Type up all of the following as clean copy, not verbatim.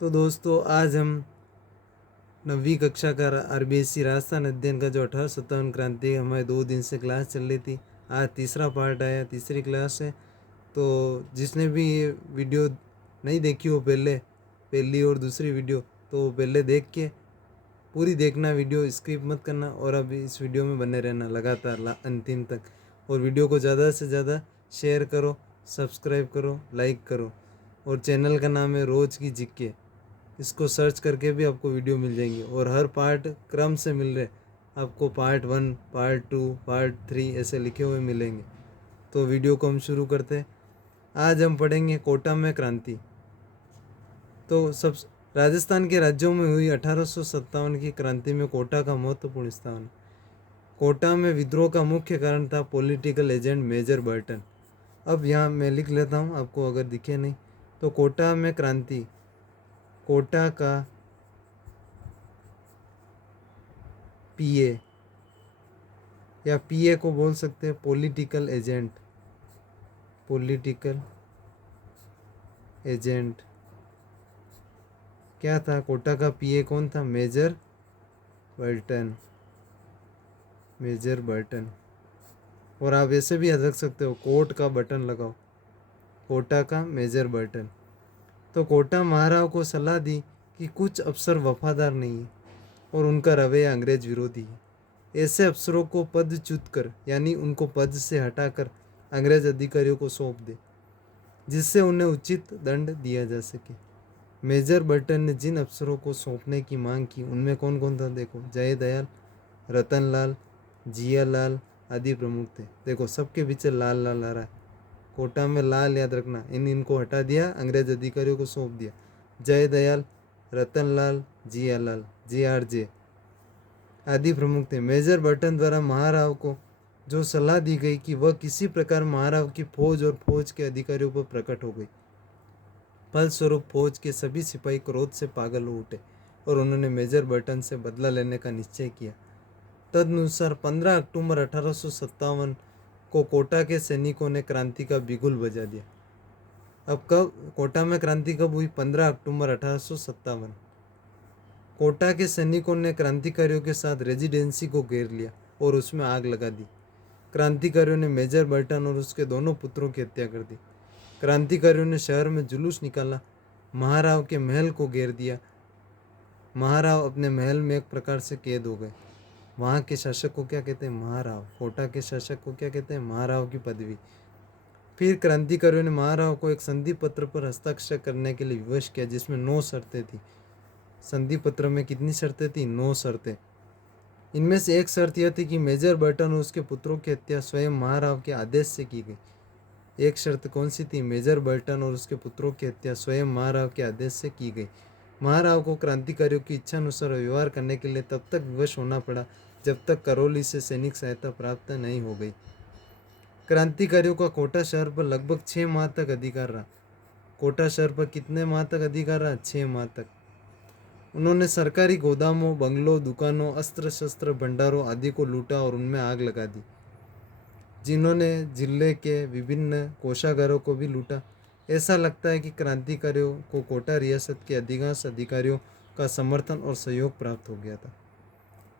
तो दोस्तों आज हम 9वीं कक्षा का आरबीएससी राजस्थान अध्ययन का जो 1857 क्रांति है, हमारे 2 दिन से क्लास चल रही थी। आज तीसरा पार्ट आया, तीसरी क्लास है। तो जिसने भी ये वीडियो नहीं देखी हो पहली और दूसरी वीडियो, तो पहले देख के पूरी देखना, वीडियो स्किप मत करना और अब इस वीडियो में बने रहना लगातार अंतिम तक। और वीडियो को ज़्यादा से ज़्यादा शेयर करो, सब्सक्राइब करो, लाइक करो। और चैनल का नाम है रोज़ की जीके। इसको सर्च करके भी आपको वीडियो मिल जाएंगे और हर पार्ट क्रम से मिल रहे। आपको पार्ट 1, पार्ट 2, पार्ट 3 ऐसे लिखे हुए मिलेंगे। तो वीडियो को हम शुरू करते हैं। आज हम पढ़ेंगे कोटा में क्रांति। तो सब राजस्थान के राज्यों में हुई 1857 की क्रांति में कोटा का महत्वपूर्ण स्थान है। कोटा में विद्रोह का मुख्य कारण था पॉलिटिकल एजेंट मेजर बर्टन। अब यहाँ मैं लिख लेता हूँ, आपको अगर दिखे नहीं तो। कोटा में क्रांति, कोटा का पीए या पीए को बोल सकते हैं पॉलिटिकल एजेंट। पॉलिटिकल एजेंट क्या था? कोटा का पीए कौन था? Major Burton. Major Burton. और आप ऐसे भी रख सकते हो, कोट का बटन लगाओ, कोटा का मेजर बर्टन। तो कोटा महाराव को सलाह दी कि कुछ अफसर वफादार नहीं है और उनका रवैया अंग्रेज विरोधी है। ऐसे अफसरों को पदच्युत कर, यानी उनको पद से हटाकर अंग्रेज अधिकारियों को सौंप दे, जिससे उन्हें उचित दंड दिया जा सके। मेजर बर्टन ने जिन अफसरों को सौंपने की मांग की उनमें कौन कौन था? देखो, जयदयाल, रतनलाल, जियालाल आदि प्रमुख थे। देखो सबके पीछे लाल लाल आ रहा है। कोटा में लाल याद रखना। इनको हटा दिया, अंग्रेज अधिकारियों को सौंप दिया। जयदयाल, रतनलाल, जियालाल, JRJ आदि प्रमुख थे। मेजर बर्टन द्वारा महाराव को जो सलाह दी गई कि वह किसी प्रकार महाराव की फौज और फौज के अधिकारियों पर प्रकट हो गई। फलस्वरूप फौज के सभी सिपाही क्रोध से पागल हो उठे और उन्होंने मेजर बर्टन से बदला लेने का निश्चय किया। तदनुसार 15 अक्टूबर 1857 को कोटा के सैनिकों ने क्रांति का बिगुल बजा दिया। अब कब कोटा में क्रांति कब हुई? 15 अक्टूबर 1857। कोटा के सैनिकों ने क्रांतिकारियों के साथ रेजिडेंसी को घेर लिया और उसमें आग लगा दी। क्रांतिकारियों ने मेजर बर्टन और उसके दोनों पुत्रों की हत्या कर दी। क्रांतिकारियों ने शहर में जुलूस निकाला, महाराव के महल को घेर दिया। महाराव अपने महल में एक प्रकार से कैद हो गए। वहाँ के शासक को क्या कहते हैं? महाराव। कोटा के शासक को क्या कहते हैं? महाराव की पदवी। फिर क्रांतिकारियों ने महाराव को एक संधि पत्र पर हस्ताक्षर करने के लिए विवश किया, जिसमें 9 शर्तें थी। संधि पत्र में कितनी शर्तें थी? 9 शर्तें। इनमें से एक शर्त यह थी कि मेजर बर्टन और उसके पुत्रों की हत्या स्वयं महाराव के आदेश से की गई। एक शर्त कौन सी थी? मेजर बर्टन और उसके पुत्रों की हत्या स्वयं महाराव के आदेश से की गई। महाराव को क्रांतिकारियों की इच्छा अनुसार व्यवहार करने के लिए तब तक विवश होना पड़ा जब तक करौली से सैनिक सहायता प्राप्त नहीं हो गई। क्रांतिकारियों का कोटा शहर पर लगभग 6 माह तक अधिकार रहा। कोटा शहर पर कितने माह तक अधिकार रहा? 6 माह तक। उन्होंने सरकारी गोदामों, बंगलों, दुकानों, अस्त्र शस्त्र भंडारों आदि को लूटा और उनमें आग लगा दी। जिन्होंने जिले के विभिन्न कोषागारों को भी लूटा। ऐसा लगता है कि क्रांतिकारियों को कोटा रियासत के अधिकांश अधिकारियों का समर्थन और सहयोग प्राप्त हो गया था।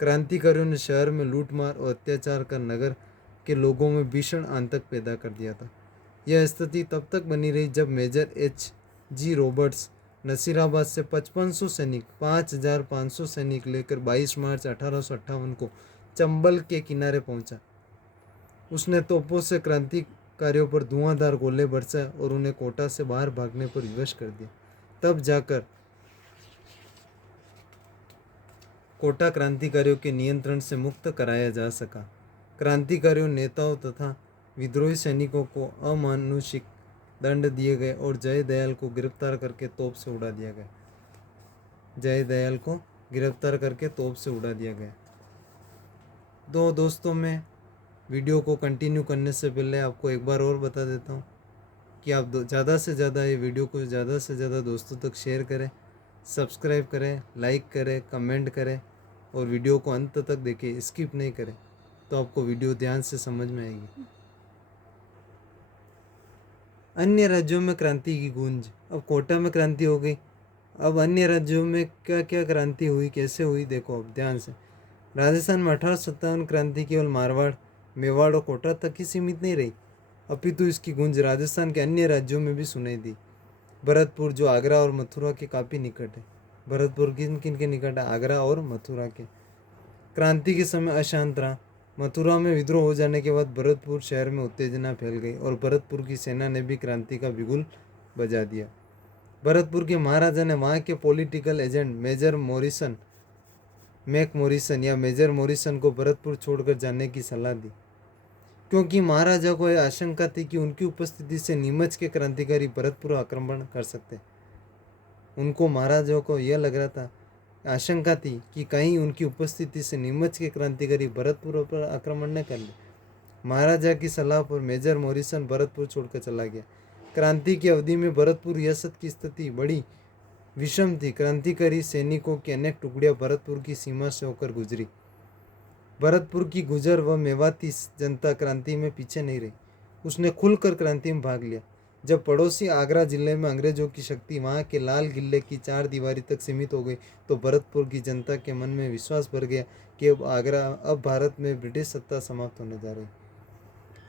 क्रांतिकारियों ने शहर में लूटमार और अत्याचार कर नगर के लोगों में भीषण आतंक पैदा कर दिया था। यह स्थिति तब तक बनी रही जब मेजर H.G. रॉबर्ट्स नसीराबाद से 5500 सैनिक लेकर 22 मार्च 1858 को चंबल के किनारे पहुंचा। उसने तोपों से क्रांतिकारियों पर धुआंधार गोले बरसाए और उन्हें कोटा से बाहर भागने पर विवश कर दिया। तब जाकर कोटा क्रांतिकारियों के नियंत्रण से मुक्त कराया जा सका। क्रांतिकारियों, नेताओं तथा विद्रोही सैनिकों को अमानुषिक दंड दिए गए और जयदयाल को गिरफ्तार करके तोप से उड़ा दिया गया। जयदयाल को गिरफ्तार करके तोप से उड़ा दिया गया। तो दोस्तों, मैं वीडियो को कंटिन्यू करने से पहले आपको एक बार और बता देता हूँ कि आप ज़्यादा से ज़्यादा ये वीडियो को ज़्यादा से ज़्यादा दोस्तों तक शेयर करें, सब्सक्राइब करें, लाइक करें, कमेंट करें और वीडियो को अंत तक देखें, स्किप नहीं करें, तो आपको वीडियो ध्यान से समझ में आएगी। अन्य राज्यों में क्रांति की गूंज। अब कोटा में क्रांति हो गई, अब अन्य राज्यों में क्या क्या क्रांति हुई, कैसे हुई, देखो अब ध्यान से। राजस्थान में 1857 क्रांति केवल मारवाड़, मेवाड़ और कोटा तक ही सीमित नहीं रही, अपितु इसकी गूंज राजस्थान के अन्य राज्यों में भी सुनाई दी। भरतपुर, जो आगरा और मथुरा के काफ़ी निकट है। भरतपुर किन किन के निकट है? आगरा और मथुरा के। क्रांति के समय अशांत रहा। मथुरा में विद्रोह हो जाने के बाद भरतपुर शहर में उत्तेजना फैल गई और भरतपुर की सेना ने भी क्रांति का बिगुल बजा दिया। भरतपुर के महाराजा ने वहाँ के political agent major Morrison, Mac Morrison या मेजर मॉरिसन को भरतपुर छोड़कर जाने की सलाह दी, क्योंकि महाराजा को यह आशंका थी कि उनकी उपस्थिति से नीमच के क्रांतिकारी भरतपुर आक्रमण कर सकते। उनको, महाराजा को यह लग रहा था, आशंका थी कि कहीं उनकी उपस्थिति से नीमच के क्रांतिकारी भरतपुर पर आक्रमण न कर ले। महाराजा की सलाह पर मेजर मॉरिसन भरतपुर छोड़कर चला गया। क्रांति की अवधि में भरतपुर रियासत की स्थिति बड़ी विषम थी। क्रांतिकारी सैनिकों की अनेक टुकड़ियां भरतपुर की सीमा से होकर गुजरी। भरतपुर की गुजर व मेवाती जनता क्रांति में पीछे नहीं रही, उसने खुलकर क्रांति में भाग लिया। जब पड़ोसी आगरा जिले में अंग्रेजों की शक्ति वहां के लाल किले की चार दीवारी तक सीमित हो गई, तो भरतपुर की जनता के मन में विश्वास भर गया कि अब भारत में ब्रिटिश सत्ता समाप्त होने जा रही।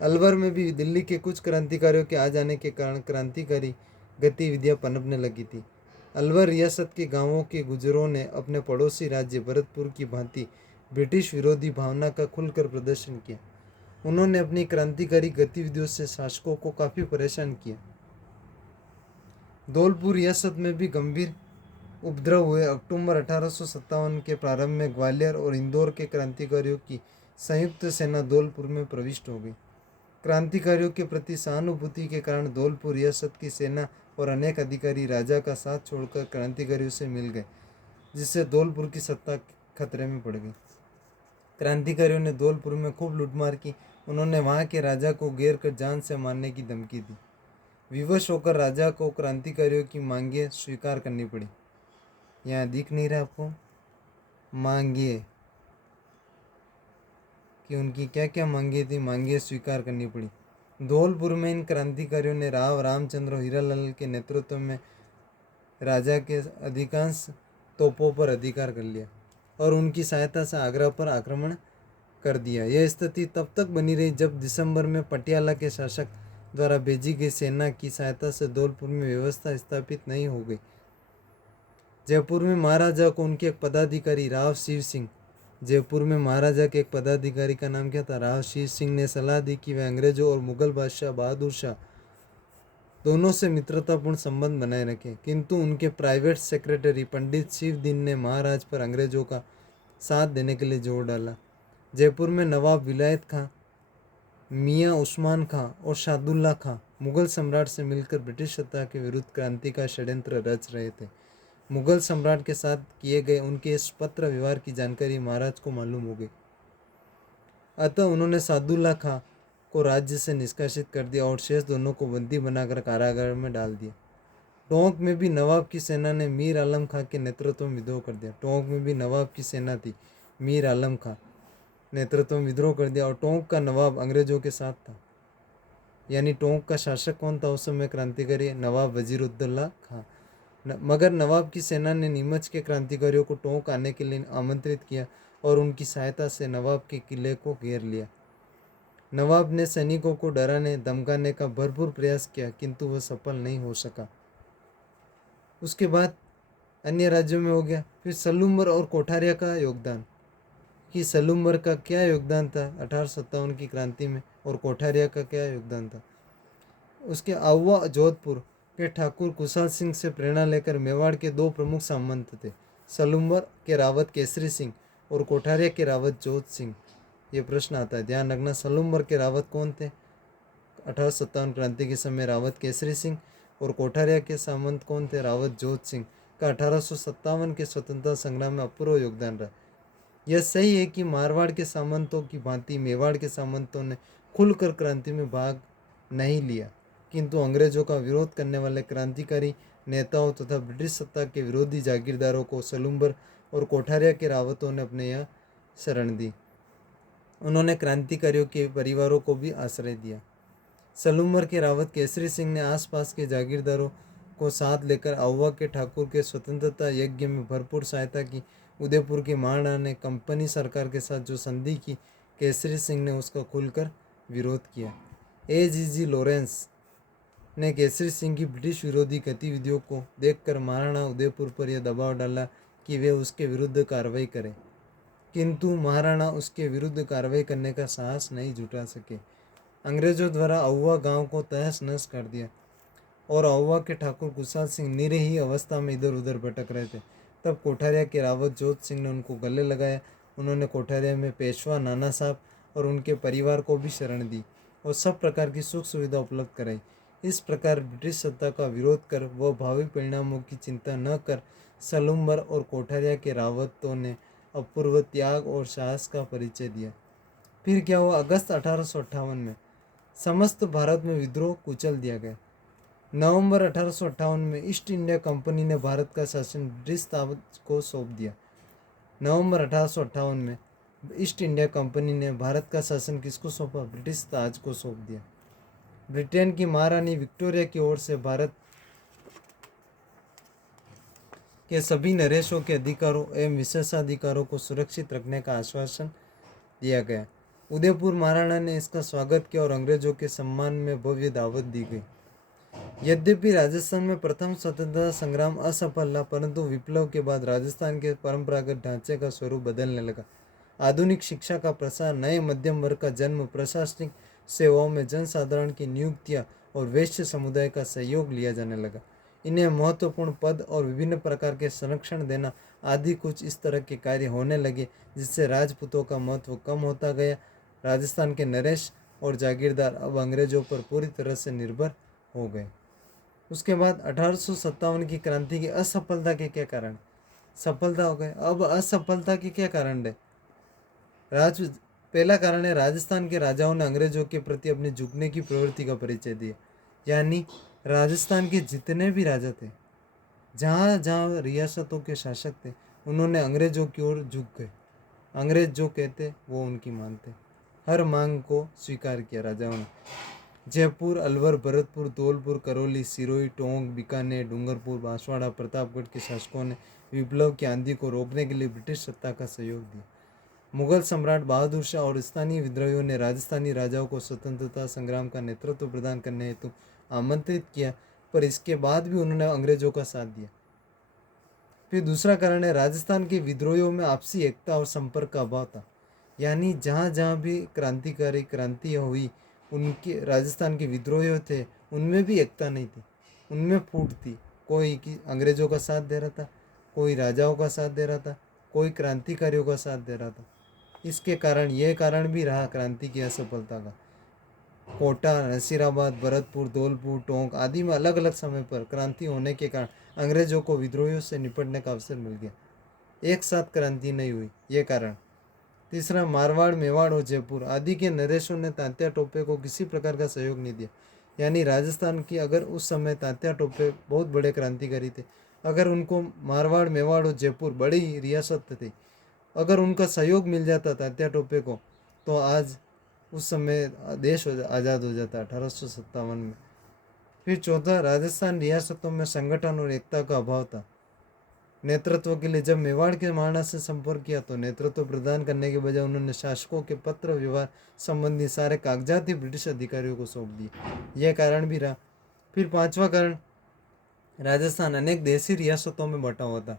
अलवर में भी दिल्ली के कुछ क्रांतिकारियों के आ जाने के कारण क्रांतिकारी गतिविधियां पनपने लगी थी। अलवर रियासत के गांवों के गुजरों ने अपने पड़ोसी राज्य भरतपुर की भांति ब्रिटिश विरोधी भावना का खुलकर प्रदर्शन किया। उन्होंने अपनी क्रांतिकारी गतिविधियों से शासकों को काफ़ी परेशान किया। धौलपुर रियासत में भी गंभीर उपद्रव हुए। अक्टूबर 1857 के प्रारंभ में ग्वालियर और इंदौर के क्रांतिकारियों की संयुक्त सेना धौलपुर में प्रविष्ट हो गई। क्रांतिकारियों के प्रति सहानुभूति के कारण धौलपुर रियासत की सेना और अनेक अधिकारी राजा का साथ छोड़कर क्रांतिकारियों से मिल गए, जिससे धौलपुर की सत्ता खतरे में पड़ गई। क्रांतिकारियों ने धौलपुर में खूब लूटमार की। उन्होंने वहां के राजा को घेर कर जान से मारने की धमकी दी। विवश होकर राजा को क्रांतिकारियों की मांगें स्वीकार करनी पड़ी। यहाँ दिख नहीं रहा आपको? मांगे कि उनकी क्या क्या मांगे थी, मांगे स्वीकार करनी पड़ी। धौलपुर में इन क्रांतिकारियों ने राव रामचंद्र और हीरालाल के नेतृत्व में राजा के अधिकांश तोपों पर अधिकार कर लिया और उनकी सहायता से आगरा पर आक्रमण कर दिया। यह स्थिति तब तक बनी रही जब दिसंबर में पटियाला के शासक द्वारा भेजी गई सेना की सहायता से धौलपुर में व्यवस्था स्थापित नहीं हो गई। जयपुर में महाराजा को उनके एक पदाधिकारी राव शिव सिंह, जयपुर में महाराजा के एक पदाधिकारी का नाम क्या था? राव शिव सिंह ने सलाह दी कि वे अंग्रेजों और मुगल बादशाह बहादुर शाह दोनों से मित्रतापूर्ण संबंध बनाए रखें, किंतु उनके प्राइवेट सेक्रेटरी पंडित शिवदीन ने महाराज पर अंग्रेजों का साथ देने के लिए जोर डाला। जयपुर में नवाब विलायत खां, मियाँ उस्मान खां और शादुल्ला खां मुगल सम्राट से मिलकर ब्रिटिश सत्ता के विरुद्ध क्रांति का षड्यंत्र रच रहे थे। मुगल सम्राट के साथ किए गए उनके इस पत्र व्यवहार की जानकारी महाराज को मालूम हो गई। अतः उन्होंने सादुल्ला खां को राज्य से निष्कासित कर दिया और शेष दोनों को बंदी बनाकर कारागार में डाल दिया। टोंक में भी नवाब की सेना ने मीर आलम खां के नेतृत्व में विद्रोह कर दिया। टोंक में भी नवाब की सेना थी, मीर आलम खां नेतृत्व में विद्रोह कर दिया और टोंक का नवाब अंग्रेजों के साथ था। यानी टोंक का शासक कौन था उस समय? क्रांतिकारी नवाब वजीरुद्दौला खां। मगर नवाब की सेना ने नीमच के क्रांतिकारियों को टोंक आने के लिए आमंत्रित किया और उनकी सहायता से नवाब के किले को घेर लिया। नवाब ने सैनिकों को डराने धमकाने का भरपूर प्रयास किया, किंतु वह सफल नहीं हो सका। उसके बाद अन्य राज्यों में हो गया। फिर सलूम्बर और कोठारिया का योगदान, कि सलूम्बर का क्या योगदान था 1857 की क्रांति में और कोठारिया का क्या योगदान था। उसके आउवा जोधपुर के ठाकुर कुशाल सिंह से प्रेरणा लेकर मेवाड़ के दो प्रमुख सामंत थे, सलूम्बर के रावत केसरी सिंह और कोठारिया के रावत जोध सिंह। ये प्रश्न आता है, ध्यान रखना। सलूम्बर के रावत कौन थे 1857 क्रांति के समय? रावत केसरी सिंह। और कोठारिया के सामंत कौन थे? रावत जोध सिंह का 1857 के स्वतंत्रता संग्राम में अपूर्व योगदान रहा। यह सही है कि मारवाड़ के सामंतों की भांति मेवाड़ के सामंतों ने खुलकर क्रांति में भाग नहीं लिया, किंतु अंग्रेजों का विरोध करने वाले क्रांतिकारी नेताओं तथा ब्रिटिश सत्ता के विरोधी जागीरदारों को सलूम्बर और कोठारिया के रावतों ने अपने यहाँ शरण दी। उन्होंने क्रांतिकारियों के परिवारों को भी आश्रय दिया। सलूम्बर के रावत केसरी सिंह ने आसपास के जागीरदारों को साथ लेकर आहुआ के ठाकुर के स्वतंत्रता यज्ञ में भरपूर सहायता की। उदयपुर के महाराणा ने कंपनी सरकार के साथ जो संधि की, केसरी सिंह ने उसका खुलकर विरोध किया। AGG लॉरेंस ने केसरी सिंह की ब्रिटिश विरोधी गतिविधियों को देखकर महाराणा उदयपुर पर यह दबाव डाला कि वे उसके विरुद्ध कार्रवाई करें, किंतु महाराणा उसके विरुद्ध कार्रवाई करने का साहस नहीं जुटा सके। अंग्रेजों द्वारा आहुआ गांव को तहस नहस कर दिया और आहुआ के ठाकुर कुशाल सिंह निरीह अवस्था में इधर उधर भटक रहे थे। तब कोठारिया के रावत जोत सिंह ने उनको गले लगाया। उन्होंने कोठारिया में पेशवा नाना साहब और उनके परिवार को भी शरण दी और सब प्रकार की सुख सुविधा उपलब्ध कराई। इस प्रकार ब्रिटिश सत्ता का विरोध कर वह भावी परिणामों की चिंता न कर सलूम्बर और कोठारिया के रावतों ने अपूर्व त्याग और साहस का परिचय दिया। फिर क्या हुआ? अगस्त 1858 में समस्त भारत में विद्रोह कुचल दिया गया। नवंबर 1858 में ईस्ट इंडिया कंपनी ने भारत का शासन ब्रिटिश ताज को सौंप दिया। नवंबर 1858 में ईस्ट इंडिया कंपनी ने भारत का शासन किसको सौंपा? ब्रिटिश ताज को सौंप दिया। ब्रिटेन की महारानी विक्टोरिया की ओर से भारत के सभी नरेशों के अधिकारों एवं विशेषाधिकारों को सुरक्षित रखने का आश्वासन दिया गया। उदयपुर महाराणा ने इसका स्वागत किया और अंग्रेजों के सम्मान में भव्य दावत दी गई। यद्यपि राजस्थान में प्रथम स्वतंत्रता संग्राम असफल रहा, परंतु विप्लव के बाद राजस्थान के परंपरागत ढांचे का स्वरूप बदलने लगा। आधुनिक शिक्षा का प्रसार, नए मध्यम वर्ग का जन्म, प्रशासनिक सेवाओं में जनसाधारण की नियुक्तियां और वैश्य समुदाय का सहयोग लिया जाने लगा। इन्हें महत्वपूर्ण पद और विभिन्न प्रकार के संरक्षण देना आदि कुछ इस तरह के कार्य होने लगे, जिससे राजपूतों का महत्व कम होता गया। राजस्थान के नरेश और जागीरदार अब अंग्रेजों पर पूरी तरह से निर्भर हो गए। उसके बाद 1857 की क्रांति की असफलता के क्या कारण? सफलता हो गए, अब असफलता के क्या कारण है? पहला कारण है, राजस्थान के राजाओं ने अंग्रेजों के प्रति अपने झुकने की प्रवृत्ति का परिचय दिया। यानी राजस्थान के जितने भी राजा थे, जहाँ जहाँ रियासतों के शासक थे, उन्होंने अंग्रेजों की ओर झुक गए। अंग्रेज जो कहते वो उनकी मानते, हर मांग को स्वीकार किया राजाओं ने। जयपुर, अलवर, भरतपुर, धौलपुर, करौली, सिरोही, टोंक, बीकानेर, डूंगरपुर, बांसवाड़ा, प्रतापगढ़ के शासकों ने विप्लव की आंधी को रोकने के लिए ब्रिटिश सत्ता का सहयोग दिया। मुगल सम्राट बहादुर शाह और स्थानीय विद्रोहियों ने राजस्थानी राजाओं को स्वतंत्रता संग्राम का नेतृत्व प्रदान करने हेतु आमंत्रित किया, पर इसके बाद भी उन्होंने अंग्रेजों का साथ दिया। फिर दूसरा कारण है, राजस्थान के विद्रोहियों में आपसी एकता और संपर्क का अभाव था। यानी जहाँ जहाँ भी क्रांतिकारी क्रांति हुई, उनके राजस्थान के विद्रोही थे, उनमें भी एकता नहीं थी, उनमें फूट थी। कोई की अंग्रेजों का साथ दे रहा था, कोई राजाओं का साथ दे रहा था, कोई क्रांतिकारियों का साथ दे रहा था। इसके कारण यह कारण भी रहा क्रांति की असफलता का। कोटा, नसीराबाद, भरतपुर, धौलपुर, टोंक आदि में अलग अलग समय पर क्रांति होने के कारण अंग्रेजों को विद्रोहियों से निपटने का अवसर मिल गया। एक साथ क्रांति नहीं हुई, ये कारण। तीसरा, मारवाड़, मेवाड़ और जयपुर आदि के नरेशों ने तात्या टोपे को किसी प्रकार का सहयोग नहीं दिया। यानी राजस्थान की, अगर उस समय तात्या टोपे बहुत बड़े क्रांतिकारी थे, अगर उनको मारवाड़, मेवाड़ और जयपुर बड़ी रियासत थी, अगर उनका सहयोग मिल जाता तात्या टोपे को, तो आज उस समय देश आज़ाद हो जाता 1857 में। फिर चौथा, राजस्थान रियासतों में संगठन और एकता का अभाव था। नेतृत्व के लिए जब मेवाड़ के महाराणा से संपर्क किया, तो नेतृत्व प्रदान करने के बजाय उन्होंने शासकों के पत्र व्यवहार संबंधी सारे कागजात ही ब्रिटिश अधिकारियों को सौंप दिए। यह कारण भी रहा। फिर पांचवा कारण, राजस्थान अनेक देशी रियासतों में बटा हुआ था,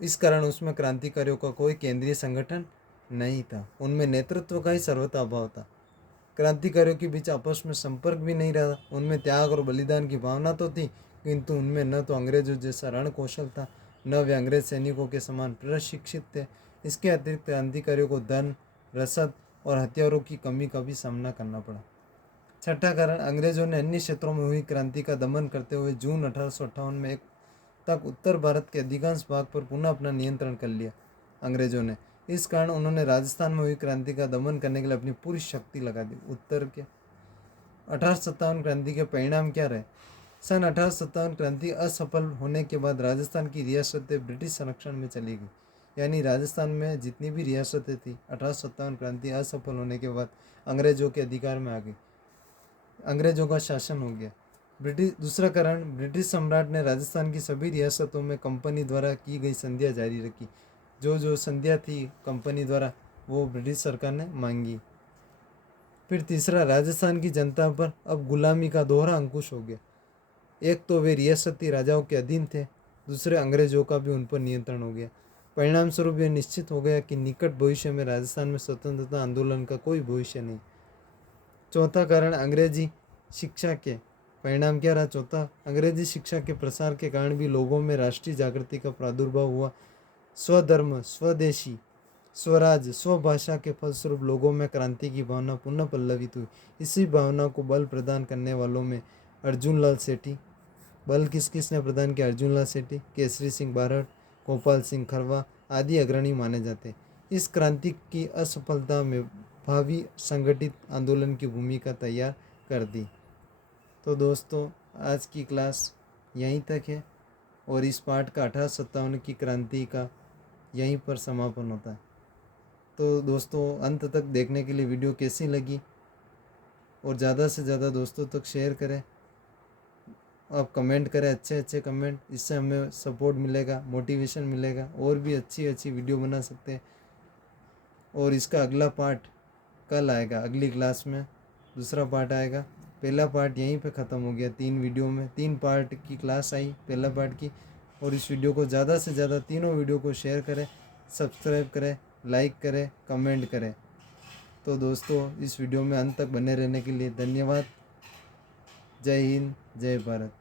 इस कारण उसमें क्रांतिकारियों का कोई केंद्रीय संगठन नहीं था, उनमें नेतृत्व का ही सर्वथा अभाव था। क्रांतिकारियों के बीच आपस में संपर्क भी नहीं रहा। उनमें त्याग और बलिदान की भावना तो थी, किंतु उनमें न तो अंग्रेजों जैसा रण कौशल था, न वे अंग्रेज सैनिकों के समान प्रशिक्षित थे। इसके अतिरिक्त क्रांतिकारियों को धन, रसद और हथियारों की कमी का भी सामना करना पड़ा। छठा कारण, अंग्रेजों ने अन्य क्षेत्रों में हुई क्रांति का दमन करते हुए जून 1858 में तक उत्तर भारत के अधिकांश भाग पर पुनः अपना नियंत्रण कर लिया अंग्रेजों ने। इस कारण उन्होंने राजस्थान में हुई क्रांति का दमन करने के लिए अपनी पूरी शक्ति लगा दी। उत्तर के 1857 क्रांति के परिणाम क्या रहे? सन 1857 क्रांति असफल होने के बाद राजस्थान की रियासतें ब्रिटिश संरक्षण में चली गई। यानी राजस्थान में जितनी भी रियासतें थी, 1857 क्रांति असफल होने के बाद अंग्रेजों के अधिकार में आ गई, अंग्रेजों का शासन हो गया। दूसरा कारण, ब्रिटिश सम्राट ने राजस्थान की सभी रियासतों में कंपनी द्वारा की गई संधियाँ जारी रखी। जो जो संधियाँ थी कंपनी द्वारा वो ब्रिटिश सरकार ने मांगी। फिर तीसरा, राजस्थान की जनता पर अब गुलामी का दोहरा अंकुश हो गया। एक तो वे रियासती राजाओं के अधीन थे, दूसरे अंग्रेजों का भी उन पर नियंत्रण हो गया। परिणाम स्वरूप यह निश्चित हो गया कि निकट भविष्य में राजस्थान में स्वतंत्रता आंदोलन का कोई भविष्य नहीं। चौथा कारण, अंग्रेजी शिक्षा के परिणाम क्या रहा? चौथा, अंग्रेजी शिक्षा के प्रसार के कारण भी लोगों में राष्ट्रीय जागृति का प्रादुर्भाव हुआ। स्वधर्म, स्वदेशी, स्वराज, स्वभाषा के फलस्वरूप लोगों में क्रांति की भावना पुनः पल्लवित हुई। इसी भावना को बल प्रदान करने वालों में अर्जुन लाल सेठी, बल किसने प्रदान किया? अर्जुन लाल सेठी, केसरी सिंह बारड़, गोपाल सिंह खरवा आदि अग्रणी माने जाते। इस क्रांति की असफलता में भावी संगठित आंदोलन की भूमिका तैयार कर दी। तो दोस्तों, आज की क्लास यहीं तक है और इस पाठ का 1857 की क्रांति का यहीं पर समापन होता है। तो दोस्तों, अंत तक देखने के लिए वीडियो कैसी लगी और ज़्यादा से ज़्यादा दोस्तों तक शेयर करें। आप कमेंट करें, अच्छे अच्छे कमेंट, इससे हमें सपोर्ट मिलेगा, मोटिवेशन मिलेगा, और भी अच्छी अच्छी वीडियो बना सकते हैं। और इसका अगला पार्ट कल आएगा, अगली क्लास में दूसरा पार्ट आएगा। पहला पार्ट यहीं पे ख़त्म हो गया, 3 वीडियो में 3 पार्ट की क्लास आई पहला पार्ट की। और इस वीडियो को ज़्यादा से ज़्यादा तीनों वीडियो को शेयर करें, सब्सक्राइब करें, लाइक करें, कमेंट करें। तो दोस्तों, इस वीडियो में अंत तक बने रहने के लिए धन्यवाद। जय हिंद, जय भारत।